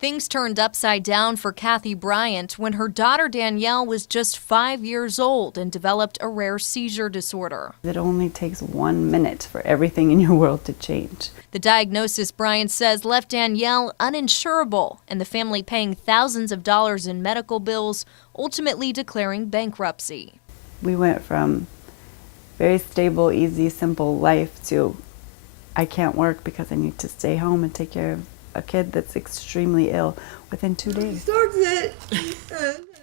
Things turned upside down for Kathy Bryant when her daughter Danielle was just 5 years old and developed a rare seizure disorder. It only takes 1 minute for everything in your world to change. The diagnosis, Bryant says, left Danielle uninsurable and the family paying thousands of dollars in medical bills, ultimately declaring bankruptcy. We went from very stable, easy, simple life to I can't work because I need to stay home and take care of a kid that's extremely ill within 2 days.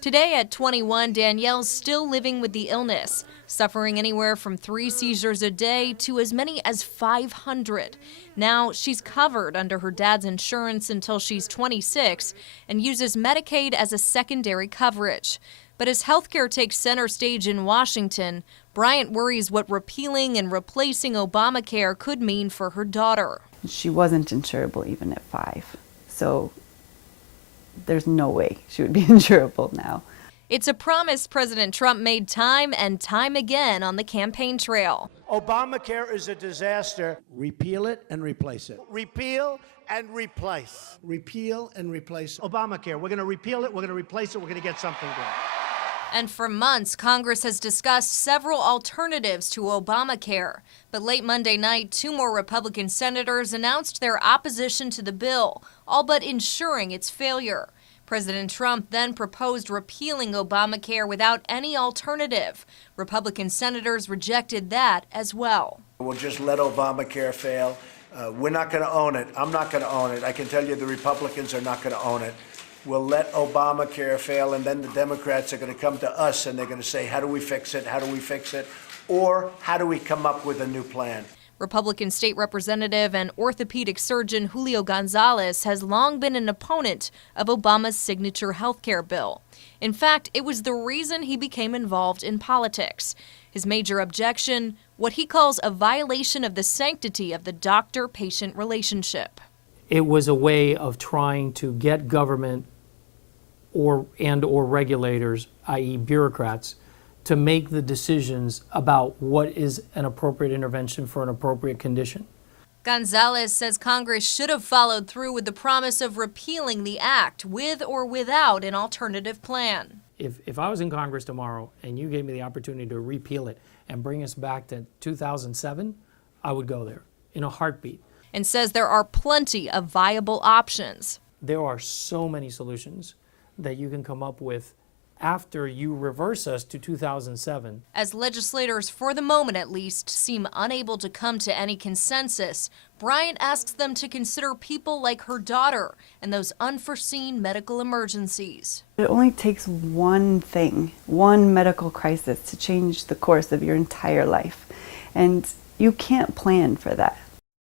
Today at 21, Danielle's still living with the illness, suffering anywhere from 3 seizures a day to as many as 500. Now she's covered under her dad's insurance until she's 26 and uses Medicaid as a secondary coverage. But as healthcare takes center stage in Washington, Bryant worries what repealing and replacing Obamacare could mean for her daughter. She wasn't insurable even at 5, so there's no way she would be insurable now. It's a promise President Trump made time and time again on the campaign trail. Obamacare is a disaster. Repeal it and replace it. Repeal and replace. Repeal and replace Obamacare. We're going to repeal it, we're going to replace it, we're going to get something done. And for months, Congress has discussed several alternatives to Obamacare. But late Monday night, 2 more Republican senators announced their opposition to the bill, all but ensuring its failure. President Trump then proposed repealing Obamacare without any alternative. Republican senators rejected that as well. We'll just let Obamacare fail. We're not going to own it. I'm not going to own it. I can tell you the Republicans are not going to own it. We'll let Obamacare fail, and then the Democrats are going to come to us and they're going to say, how do we fix it? How do we fix it? Or how do we come up with a new plan? Republican State Representative and orthopedic surgeon Julio Gonzalez has long been an opponent of Obama's signature health care bill. In fact, it was the reason he became involved in politics. His major objection, what he calls a violation of the sanctity of the doctor-patient relationship. It was a way of trying to get government or regulators, i.e. bureaucrats, to make the decisions about what is an appropriate intervention for an appropriate condition. Gonzalez says Congress should have followed through with the promise of repealing the act with or without an alternative plan. If I was in Congress tomorrow and you gave me the opportunity to repeal it and bring us back to 2007, I would go there in a heartbeat. And says there are plenty of viable options. There are so many solutions that you can come up with after you reverse us to 2007. As legislators, for the moment at least, seem unable to come to any consensus, Bryant asks them to consider people like her daughter and those unforeseen medical emergencies. It only takes one thing, one medical crisis to change the course of your entire life. And you can't plan for that.